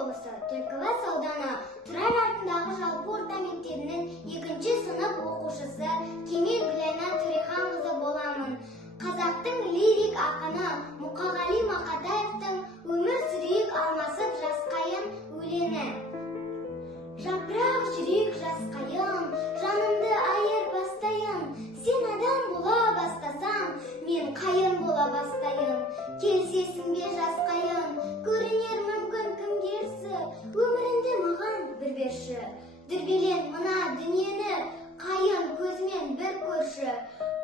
облысы Түлкібас ауданы Тұран атындағы жалпы орта мектебінің 2-ші сынып оқушысы Кемел Гүлайна Төреханқызы боламын. Қазақтың лирик ақыны Мұқағали Мақатаевтың «Өмір сүрейік алмасып жасқайын» өлеңі. Жапырақ жүрек жасқайын, жанымды айырбастайын, сен адам бола бастасаң, мен қайын бола бастайын. Келсесің бе жасқайын, көрінер мүмкін кімгерсі, өміріңді маған бір берші. Дүрбелен мына дүниені, қайын көзмен бір көрші.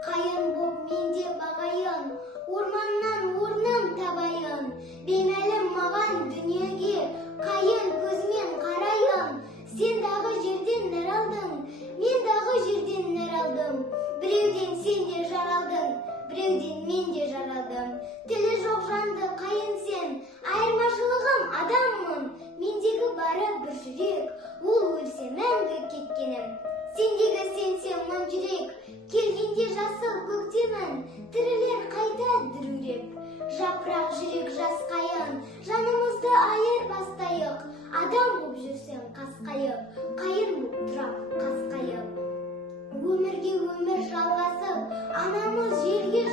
Қайын боп менде бағайын, орманнан орным табайын. Беймәлім маған дүниеге, қайын көзмен қарайын. Сен дағы жерден нәр алдың, мен дағы жерден нәр алдым. Біреуден сен де жаралдың, біреуден мен де жаралдым. Тілі жоқ жанды қайын сен, айырмашылығым адаммын. Мендегі бары бір жүрек, ол өлсе мәңгі кеткенім. Сендегі сенсем мың жүрек, келгенде жасыл көктемін, тірілер қайта дүрілеп. Жапырақ жүрек жасқайын, жанымызды айырбастайық. Адам боп жүрсем қасқайып, қайын боп тұрам қасқайып. Өмірге өмір жалғасып, анамыз жерге